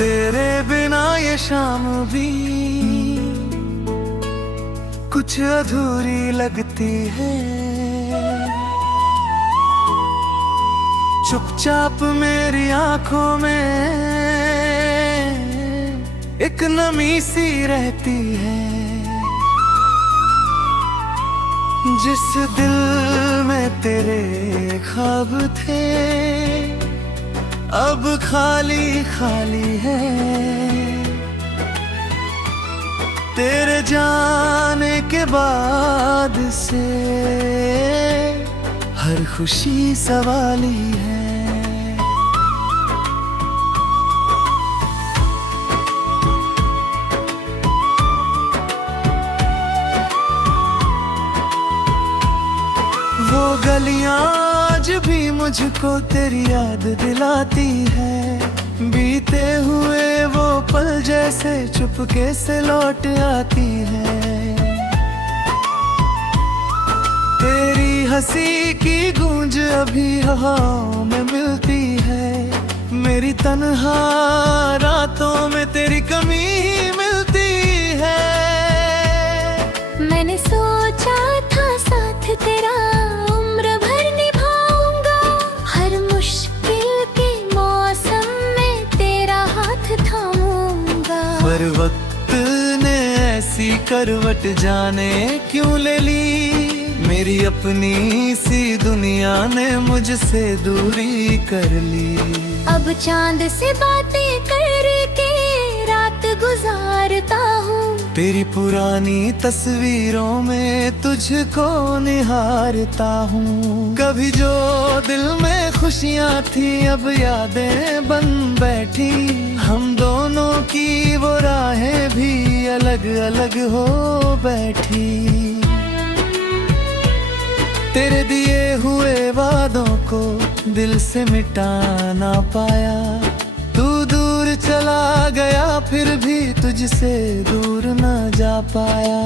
तेरे बिना ये शाम भी कुछ अधूरी लगती है। चुपचाप मेरी आंखों में एक नमी सी रहती है। जिस दिल में तेरे ख्वाब थे अब खाली खाली है। तेरे जाने के बाद से हर खुशी सवाली है। वो गलियां आज भी मुझको तेरी याद दिलाती है। बीते हुए वो पल जैसे चुपके से लौट आती है। तेरी हंसी की गूंज अभी हवाओं में मिलती है। मेरी तन्हा रातों में तेरी कमी मिलती है। मैंने सोचा था साथ तेरा उम्र भर निभाऊंगा। हर मुश्किल के मौसम में तेरा हाथ थामूंगा। पर वक्त ने ऐसी करवट जाने क्यों ले ली। मेरी अपनी सी दुनिया ने मुझसे दूरी कर ली। अब चांद से बातें करके रात गुजारता हूँ। तेरी पुरानी तस्वीरों में तुझको निहारता हूँ। कभी जो दिल में खुशियाँ थी अब यादें बन बैठी। हम दोनों की वो राहें भी अलग अलग हो बैठी। तेरे दिए हुए वादों को दिल से मिटा ना पाया। तू दूर चला गया फिर भी तुझसे दूर ना जा पाया।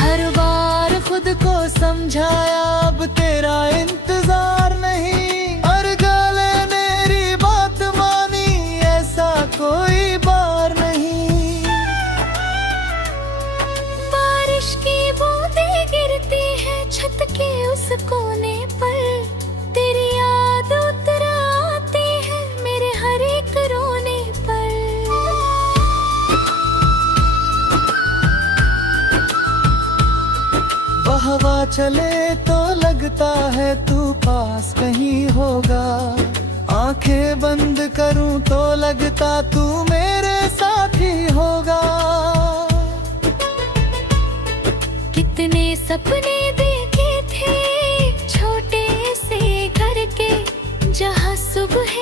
हर बार खुद को समझाया अब तेरा इंतजार नहीं। और गले मेरी बात मानी ऐसा कोई बार नहीं। बारिश की बूंदें गिरती है छत के उस कोने पर। तेरी याद उतर आती है मेरे हर एक रोने पर। हवा चले तो लगता है तू पास कहीं होगा। आंखें बंद करूं तो लगता तू मेरे साथ ही होगा। कितने सपने देखे थे छोटे से घर के। जहाँ सुबह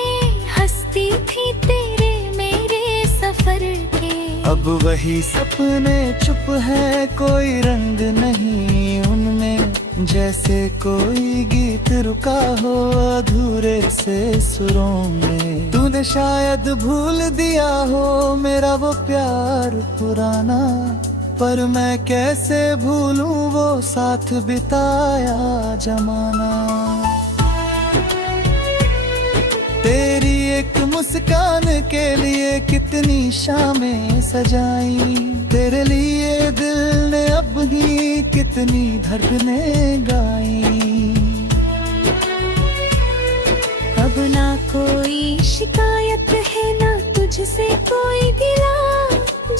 हंसती थी तेरे मेरे सफर के। अब वही सपने चुप है कोई रंग नहीं उनमें। जैसे कोई गीत रुका हो अधूरे से सुरों में। तूने शायद भूल दिया हो मेरा वो प्यार पुराना। पर मैं कैसे भूलूं वो साथ बिताया जमाना। तेरी एक मुस्कान के लिए कितनी शामें सजाई। तेरे लिए दिल ने अपनी कितनी धड़कनें गाई। अब ना कोई शिकायत है ना तुझसे कोई गिला।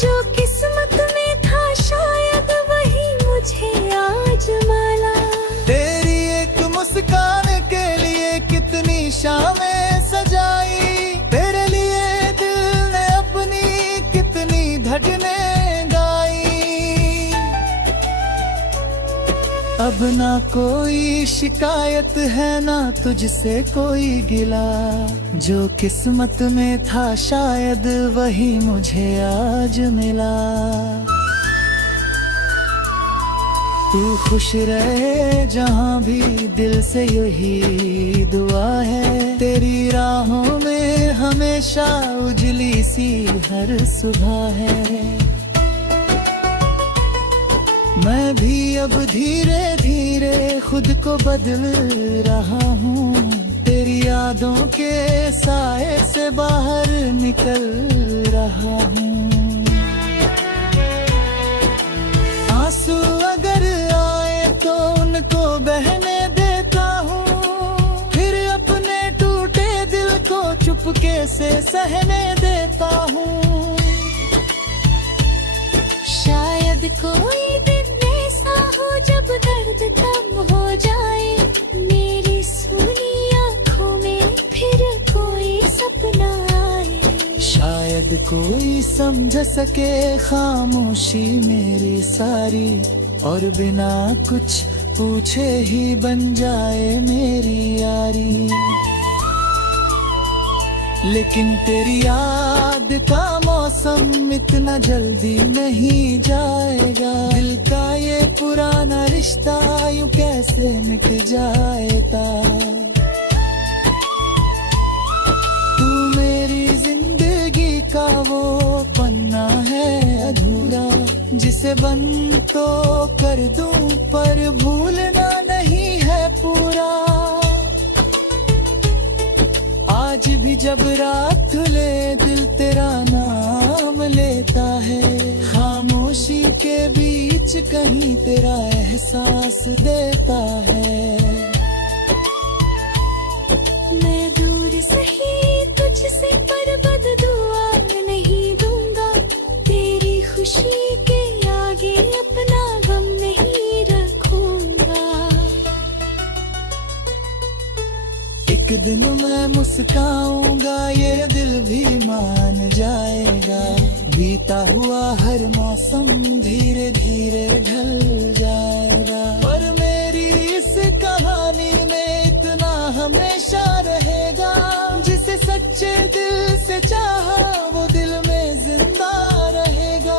जो किस्मत में था शायद वही मुझे आज माला। तेरी एक मुस्कान के लिए कितनी शामें सजाई। तेरे लिए दिल ने अपनी कितनी धड़कनें गाई। अब ना कोई शिकायत है ना तुझसे कोई गिला। जो किस्मत में था शायद वही मुझे आज मिला। तू खुश रहे जहाँ भी दिल से यही दुआ है। तेरी राहों में हमेशा उजली सी हर सुबह है। मैं भी अब धीरे धीरे खुद को बदल रहा हूँ। तेरी यादों के साए से बाहर निकल रहा हूँ। आंसू अगर आए तो उनको बहने देता हूँ, फिर अपने टूटे दिल को चुपके से सहने देता हूँ। शायद कोई दिन ऐसा हो जब दर्द कम हो जाए, मेरी सुनी आँखों में फिर कोई सपना आए। शायद कोई समझ सके खामोशी मेरी सारी, और बिना कुछ पूछे ही बन जाए मेरी यारी। लेकिन तेरी याद का मौसम इतना जल्दी नहीं जाएगा, दिल का ये पुराना रिश्ता यूं कैसे मिट जाएगा। तू मेरी जिंदगी का वो पन्ना है अधूरा, जिसे बंद तो कर दूं पर भूलना नहीं है पूरा। आज भी जब रात ढले दिल तेरा नाम लेता है, खामोशी के बीच कहीं तेरा एहसास देता है। मैं दूर सही तुझसे पर बददुआ नहीं दूंगा, तेरी खुशी के आगे अपना गम नहीं रखूंगा। एक दिन मैं मुस्काऊंगा ये दिल भी मान जाएगा, बीता हुआ हर मौसम धीरे धीरे ढल जाएगा। पर मेरी इस कहानी में इतना हमेशा रहेगा, जिसे सच्चे दिल से चाहा वो दिल में जिंदा रहेगा।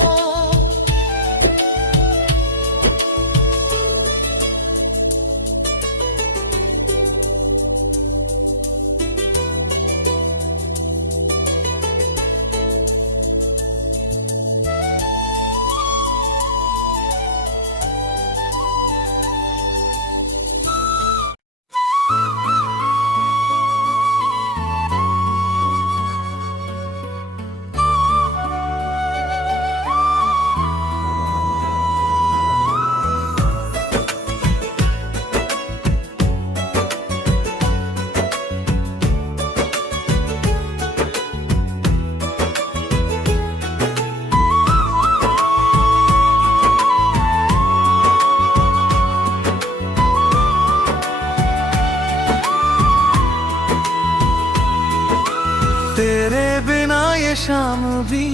तेरे बिना ये शाम भी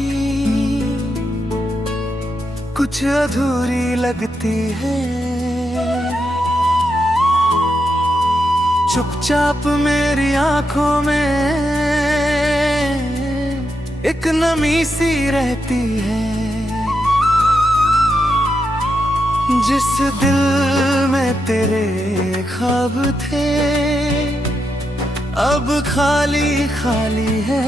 कुछ अधूरी लगती है। चुपचाप मेरी आंखों में एक नमी सी रहती है, जिस दिल में तेरे ख्वाब थे अब खाली खाली है।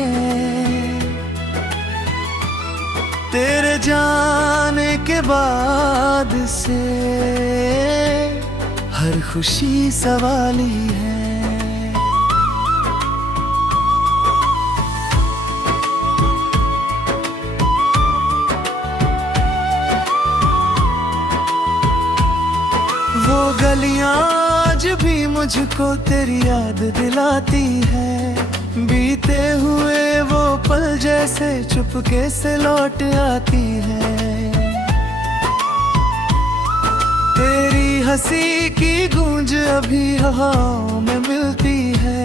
तेरे जाने के बाद से हर खुशी सवाली है। वो गलियां आज भी मुझको तेरी याद दिलाती है, बीते हुए वो पल जैसे चुपके से लौट आती है। तेरी हंसी की गूंज अभी हवाओं में मिलती है,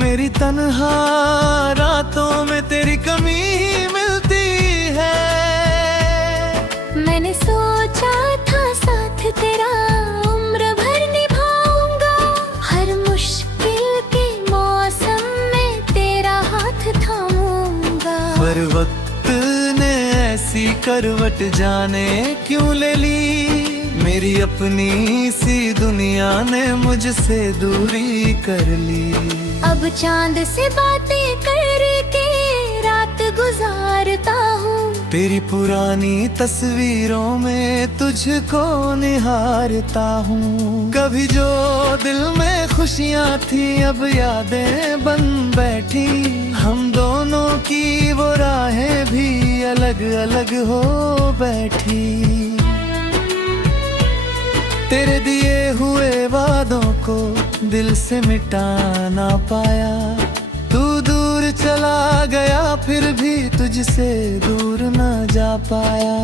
मेरी तन्हा रातों में तेरी कमी मिलती है। मैंने सोचा था साथ तेरा उम्र भर निभाऊंगा, हर मुश्किल के मौसम में तेरा हाथ थामूंगा। पर वक्त ने ऐसी करवट जाने क्यों ले ली, मेरी अपनी सी दुनिया ने मुझसे दूरी कर ली। अब चांद से बातें करके रात गुजारता हूँ, तेरी पुरानी तस्वीरों में तुझको निहारता हूँ। कभी जो दिल में खुशियाँ थी अब यादें बन बैठी, हम दोनों की वो राहें भी अलग अलग हो बैठी। तेरे दिए हुए वादों को दिल से मिटा ना पाया, तू दूर चला गया फिर भी तुझसे दूर ना जा पाया।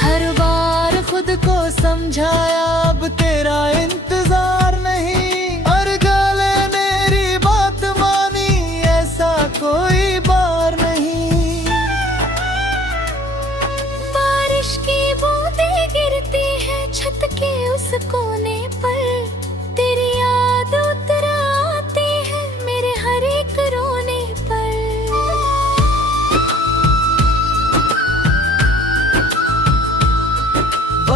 हर बार खुद को समझाया अब तेरा इंतजार नहीं, और गले मेरी बात मानी ऐसा कोई बार नहीं। बारिश की बूंदें गिरती है छत के उस कोने पर, तेरी याद उतर आती है मेरे हर एक रोने पर।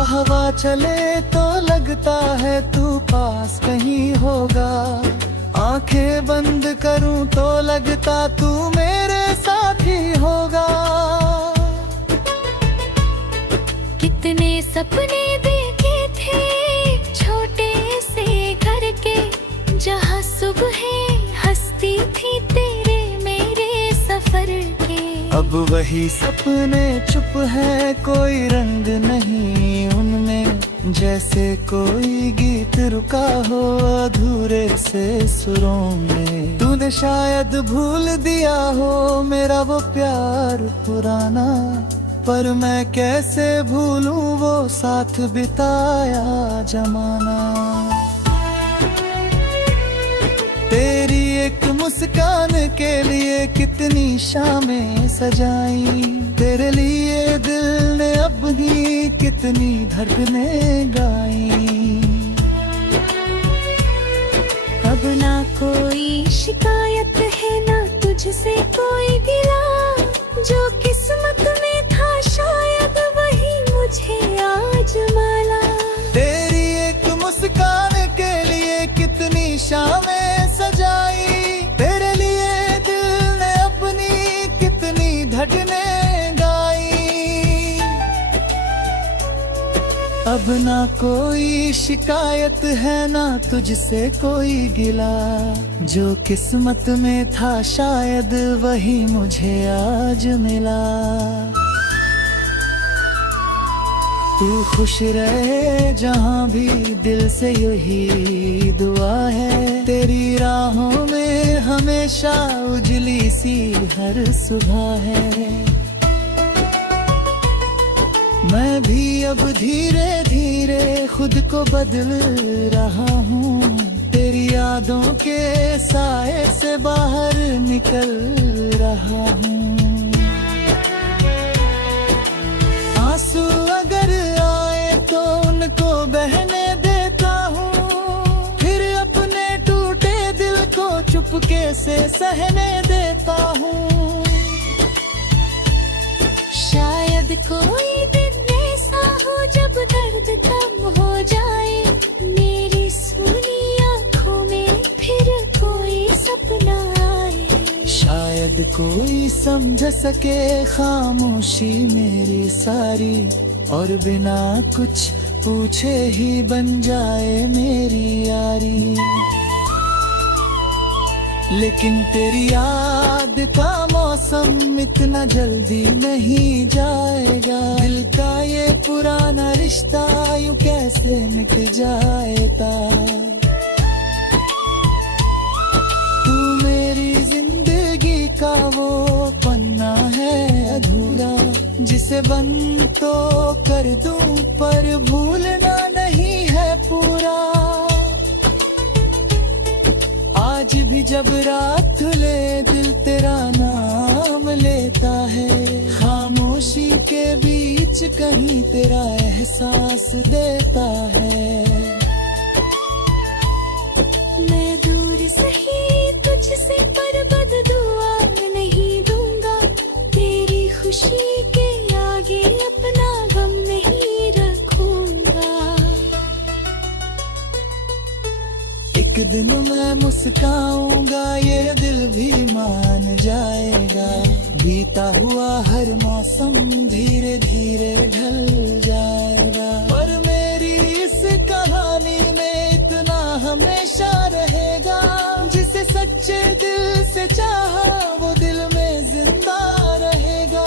हवा चले तो लगता है तू पास कहीं होगा, आंखें बंद करूं तो लगता तू मेरे साथ ही होगा। कितने सपने देखे थे छोटे से घर के, जहाँ सुबह हंसती थी तेरे मेरे सफर के। अब वही सपने चुप है, कोई रंग नहीं उनमें, जैसे कोई गीत रुका हो अधूरे से सुरों में। तूने शायद भूल दिया हो मेरा वो प्यार पुराना, पर मैं कैसे भूलूं वो साथ बिताया जमाना। तेरी एक मुस्कान के लिए कितनी शामें सजाई, तेरे लिए दिल ने अपनी कितनी धड़कनें गाई। अब ना कोई शिकायत है ना तुझसे कोई गिला, जो किस्मत में था शायद वही मुझे आज माला। तेरी एक मुस्कान के लिए कितनी शामें सजाई, तेरे लिए दिल ने अपनी कितनी धड़कनें गाई। अब ना कोई शिकायत है ना तुझसे कोई गिला, जो किस्मत में था शायद वही मुझे आज मिला। तू खुश रहे जहाँ भी दिल से यही दुआ है, तेरी राहों में हमेशा उजली सी हर सुबह है। मैं भी अब धीरे धीरे खुद को बदल रहा हूँ, तेरी यादों के साए से बाहर निकल रहा हूँ। आंसू अगर आए तो उनको बहने देता हूँ, फिर अपने टूटे दिल को चुपके से सहने देता हूँ। शायद कोई दिन ऐसा हो जब दर्द कम हो जाए, मेरी सुनी आँखों में फिर कोई सपना आए। शायद कोई समझ सके खामोशी मेरी सारी, और बिना कुछ पूछे ही बन जाए मेरी यारी। लेकिन तेरी याद का मौसम इतना जल्दी नहीं जाएगा, दिल का ये पुराना रिश्ता यूं कैसे मिट जाएगा। तू मेरी जिंदगी का वो पन्ना है अधूरा, जिसे बंद तो कर दूं पर भूलना नहीं है पूरा। आज भी जब रात खुले दिल तेरा नाम लेता है, खामोशी के बीच कहीं तेरा एहसास देता है। मैं दूर सही तुझसे पर बददुआ नहीं दूंगा, तेरी खुशी के आगे अपना गम नहीं रखूंगा। एक दिन मैं मुस्काऊंगा ये दिल भी मान जाएगा, बीता हुआ हर मौसम धीरे धीरे ढल जाएगा। पर मेरी इस कहानी में सच्चे दिल से चाहा वो दिल में जिंदा रहेगा।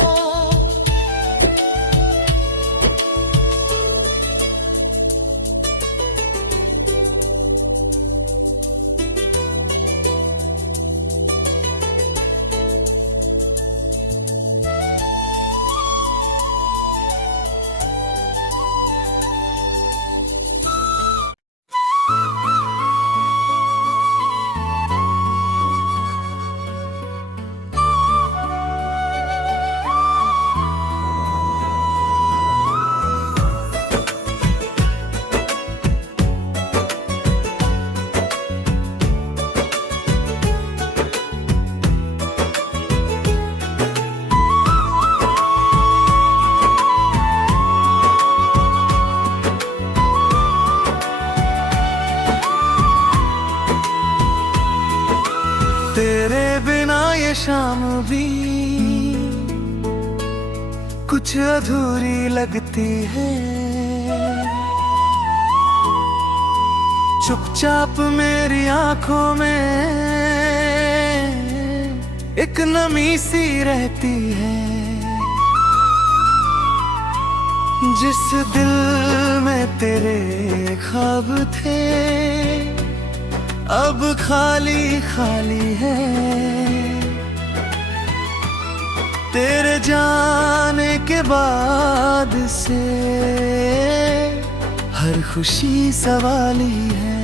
तेरे बिना ये शाम भी कुछ अधूरी लगती है। चुपचाप मेरी आंखों में एक नमी सी रहती है। जिस दिल में तेरे ख्वाब थे अब खाली खाली है। तेरे जाने के बाद से हर खुशी सवाली है।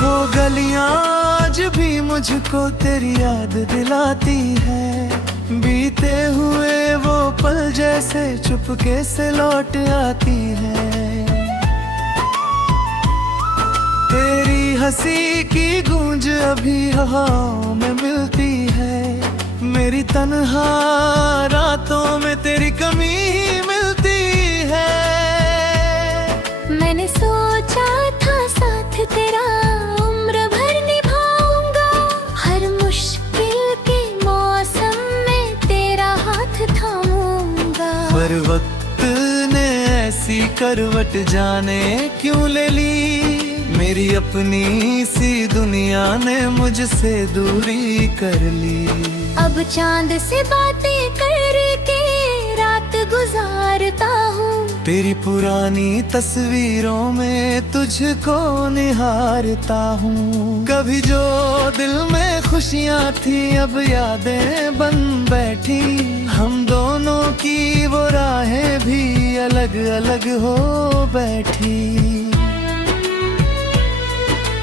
वो गलियां आज भी मुझको तेरी याद दिलाती है। बीते हुए वो पल जैसे चुपके से लौट आती है। तेरी हंसी की गूंज अभी हवाओं में मिलती है। मेरी तन्हा रातों में तेरी कमी मिलती है। मैंने सोचा था साथ तेरा उम्र भर निभाऊंगा। हर मुश्किल के मौसम में तेरा हाथ थामूंगा। पर वक्त ने ऐसी करवट जाने क्यों ले ली। मेरी अपनी सी दुनिया ने मुझसे दूरी कर ली। अब चांद से बातें करके रात गुजारता हूँ। तेरी पुरानी तस्वीरों में तुझको निहारता हूँ। कभी जो दिल में खुशियाँ थी अब यादें बन बैठी। हम दोनों की वो राहें भी अलग अलग हो बैठी।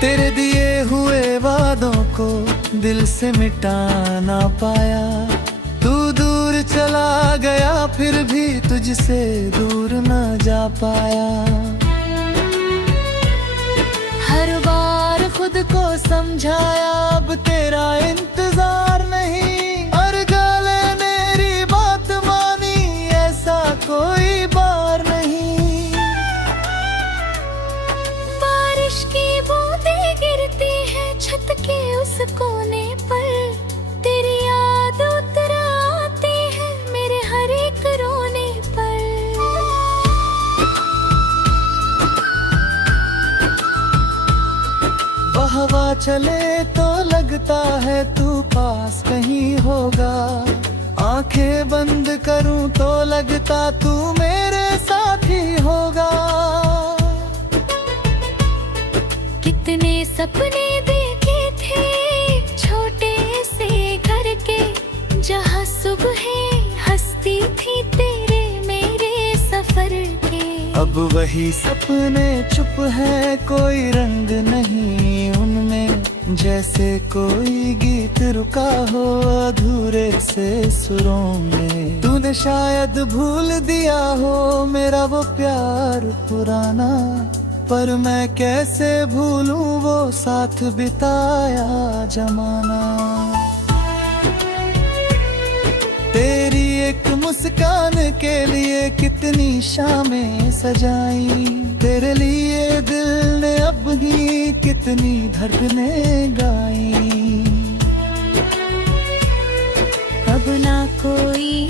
तेरे दिए हुए वादों को दिल से मिटा ना पाया। तू दूर चला गया फिर भी तुझसे दूर ना जा पाया। हर बार खुद को समझाया अब तेरा इंतजार नहीं। और गले मेरी बात मानी ऐसा कोई बार नहीं। बारिश की बूंदें गिरती है छत के उस कोने पर। तेरी याद उतर आती है मेरे हर एक रोने पर। हवा चले तो लगता है तू पास कहीं होगा। आंखें बंद करूं तो लगता तू मेरे साथ ही होगा। कितने सपने देखे थे छोटे से घर के। जहाँ सुबह हंसती थी तेरे मेरे सफर के। अब वही सपने चुप है कोई रंग नहीं उनमें। जैसे कोई गीत रुका हो अधूरे से सुरों में। तूने शायद भूल दिया हो मेरा वो प्यार पुराना। पर मैं कैसे भूलूं वो साथ बिताया जमाना। तेरी एक मुस्कान के लिए कितनी शामें सजाई। तेरे लिए दिल ने अपनी कितनी धड़कनें गाई। अब ना कोई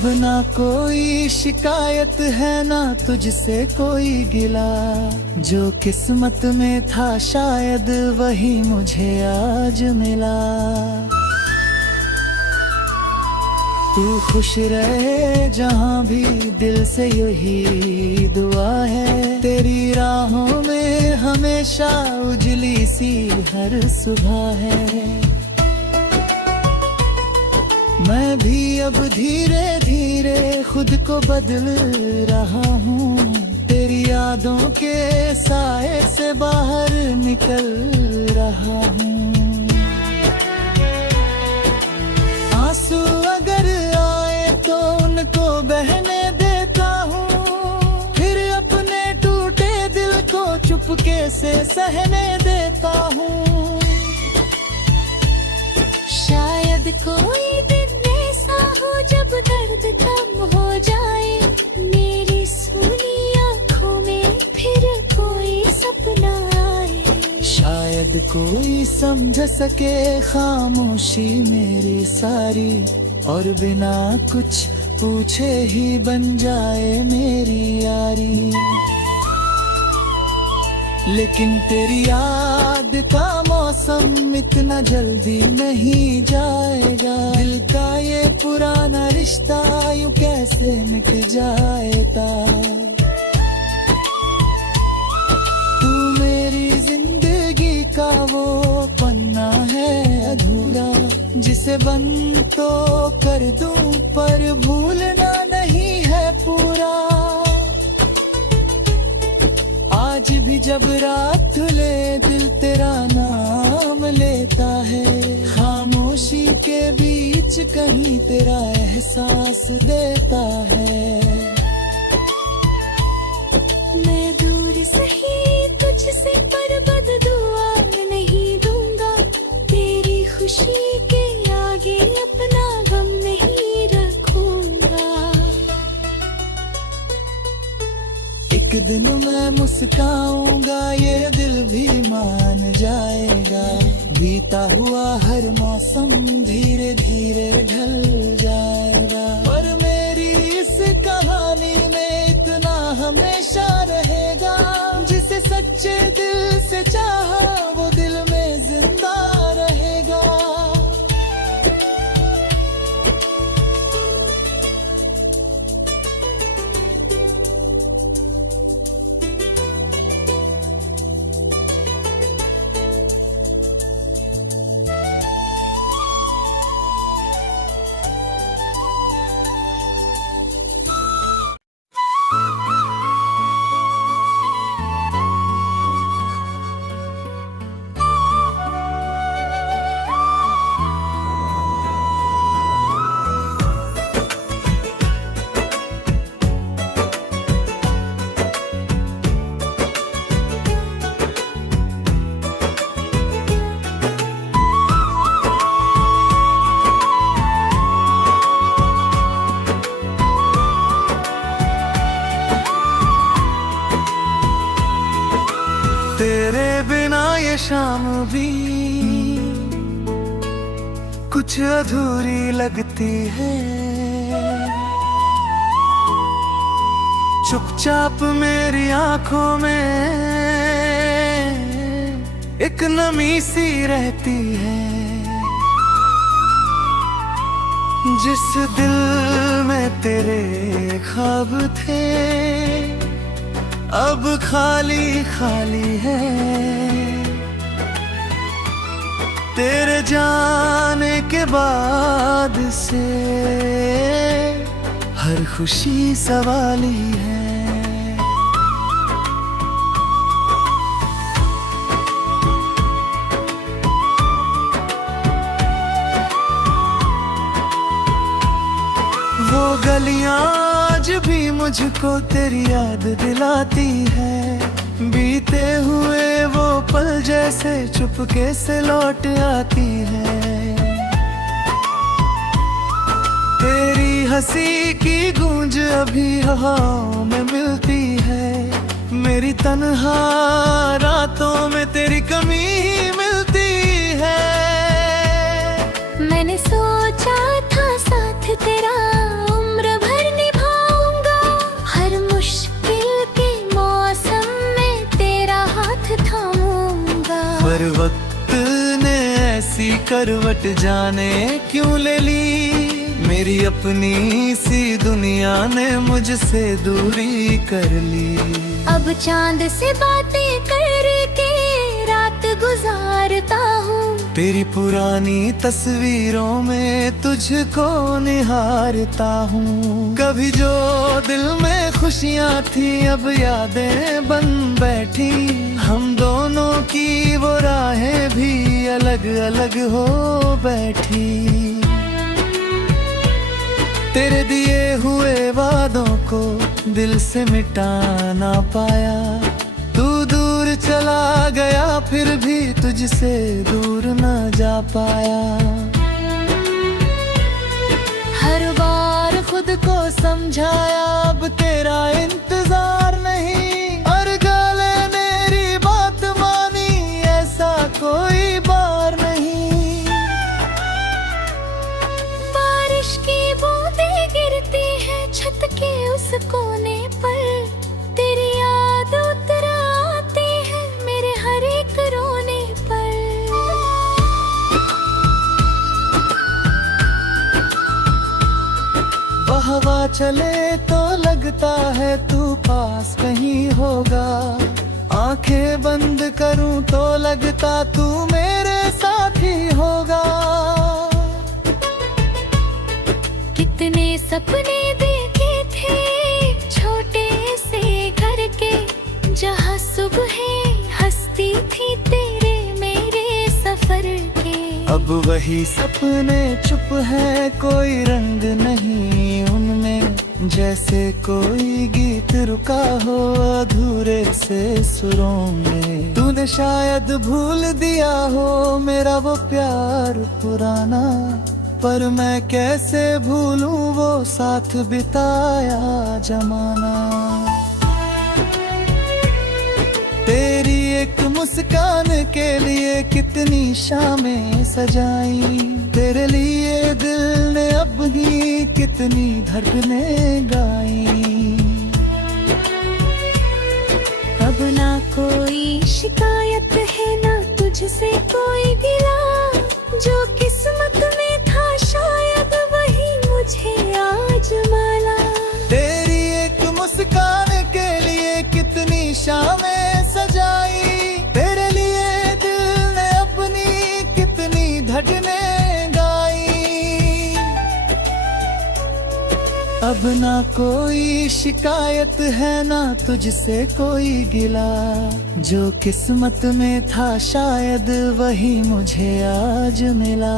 अब ना कोई शिकायत है ना तुझसे कोई गिला, जो किस्मत में था शायद वही मुझे आज मिला। तू खुश रहे जहाँ भी, दिल से यही दुआ है। तेरी राहों में हमेशा उजली सी हर सुबह है। मैं भी अब धीरे धीरे खुद को बदल रहा हूँ, तेरी यादों के साए से बाहर निकल रहा हूँ। आंसू अगर आए तो उनको बहने देता हूँ, फिर अपने टूटे दिल को चुपके से सहने देता हूँ। शायद कोई दिन ऐसा हो जब दर्द कम हो जाए, मेरी सूनी आँखों में फिर कोई सपना आए। शायद कोई समझ सके खामोशी मेरी सारी, और बिना कुछ पूछे ही बन जाए मेरी यारी। लेकिन तेरी याद का मौसम इतना जल्दी नहीं जाएगा, दिल का ये पुराना रिश्ता यूं कैसे मिट जाएगा। तू मेरी जिंदगी का वो पन्ना है अधूरा, जिसे बंद तो कर दूं पर भूलना नहीं है पूरा। आज भी जब रात ढले दिल तेरा नाम लेता है, खामोशी के बीच कहीं तेरा एहसास देता है। मैं दूर सही तुझसे पर बददुआ नहीं दूंगा, तेरी खुशी के आगे अपना गम नहीं रखूंगा। एक दिन मैं मुस्काऊंगा ये दिल भी मान जाएगा, बीता हुआ हर मौसम धीरे धीरे ढल जाएगा। पर मेरी इस कहानी में इतना हमेशा रहेगा, जिसे सच्चे दिल से चाहा वो दिल में जिंदा रहेगा। तेरे बिना ये शाम भी कुछ अधूरी लगती है। चुपचाप मेरी आंखों में एक नमी सी रहती है, जिस दिल में तेरे ख्वाब थे अब खाली खाली है। तेरे जाने के बाद से हर खुशी सवाली है। वो गलियां आज भी मुझको तेरी याद दिलाती है, बीते हुए वो पल जैसे चुपके से लौट आती है। तेरी हंसी की गूंज अभी हवाओं में मिलती है, मेरी तन्हा रातों में तेरी कमी मिलती है। मैंने सोचा था साथ तेरा उम्र करवट जाने क्यों ले ली। मेरी अपनी सी दुनिया ने मुझसे दूरी कर ली। अब चांद से बातें करके रात गुजारता हूँ। तेरी पुरानी तस्वीरों में तुझको निहारता हूँ। कभी जो दिल में खुशियाँ थी अब यादें बन बैठी। हम दोनों की वो राहें भी अलग अलग हो बैठी। तेरे दिए हुए वादों को दिल से मिटा ना पाया। तू दूर चला गया फिर भी तुझसे दूर ना जा पाया। हर बार खुद को समझाया अब तेरा इंतजार नहीं। और गले मेरी बात मानी ऐसा कोई बार नहीं। बारिश की बूंदें गिरती है छत के उस कोने पर। तेरी याद उतर आती है मेरे हर एक रोने पर। हवा चले तो लगता है तू पास कहीं होगा। आंखें बंद करूं तो लगता तू मेरे साथ ही होगा। कितने सपने देखे थे छोटे से घर के, जहाँ सुबह हंसती थी तेरे मेरे सफर के। अब वही सपने चुप है कोई रंग नहीं उनमें। जैसे कोई गीत रुका हो अधूरे से सुरों में। तूने शायद भूल दिया हो मेरा वो प्यार पुराना। पर मैं कैसे भूलूं वो साथ बिताया जमाना। तेरी एक मुस्कान के लिए कितनी शामें सजाई। तेरे लिए दिल ने अपनी कितनी धड़कनें गाई। अब ना कोई शिकायत है ना तुझसे कोई गिला। जो किस्मत में था शायद वही मुझे आज माला। तेरी एक मुस्कान के लिए कितनी शामें सजाई। तेरे लिए दिल ने अपनी कितनी धड़कनें गाई। अब ना कोई शिकायत है ना तुझसे कोई गिला। जो किस्मत में था शायद वही मुझे आज मिला।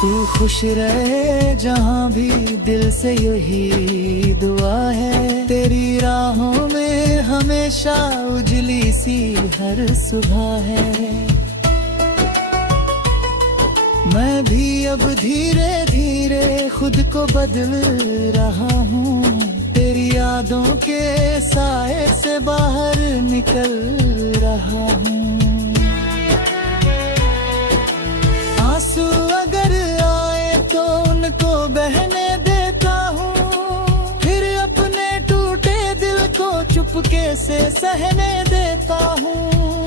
तू खुश रहे जहाँ भी दिल से यही दुआ है। तेरी राहों में हमेशा उजली सी हर सुबह है। मैं भी अब धीरे धीरे खुद को बदल रहा हूँ। तेरी यादों के साए से बाहर निकल रहा हूँ। आंसू अगर आए तो उनको बहने देता हूँ। फिर अपने टूटे दिल को चुपके से सहने देता हूँ।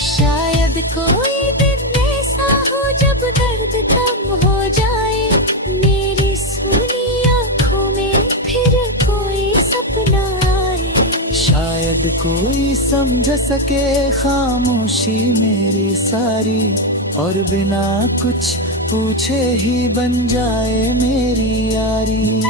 शायद कोई दिन ऐसा हो जब दर्द कम हो जाए। मेरी सुनी आँखों में फिर कोई सपना आए। शायद कोई समझ सके खामोशी मेरी सारी। और बिना कुछ पूछे ही बन जाए मेरी यारी।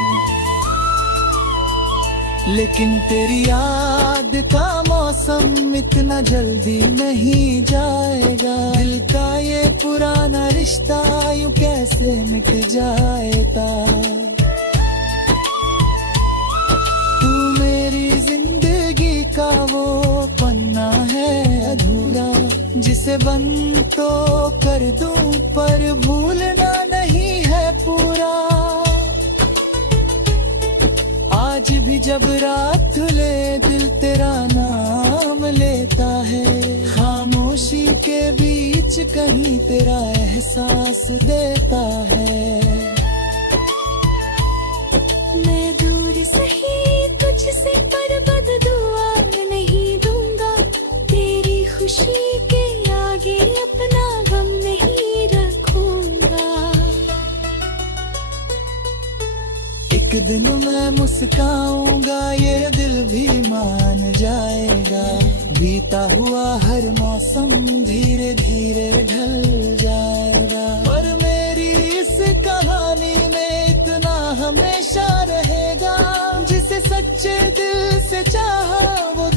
लेकिन तेरी याद का मौसम इतना जल्दी नहीं जाएगा। दिल का ये पुराना रिश्ता यूं कैसे मिट जाएगा। तू मेरी जिंदगी का वो पन्ना है अधूरा। जिसे बंद तो कर दूं पर भूलना नहीं है पूरा। आज भी जब रात ढले दिल तेरा नाम लेता है। खामोशी के बीच कहीं तेरा एहसास देता है। मैं दूर सही तुझसे पर बददुआ नहीं दूंगा। तेरी एक दिन मैं मुस्काऊंगा ये दिल भी मान जाएगा, बीता हुआ हर मौसम धीरे धीरे ढल जाएगा। पर मेरी इस कहानी में इतना हमेशा रहेगा, जिसे सच्चे दिल से चाहा वो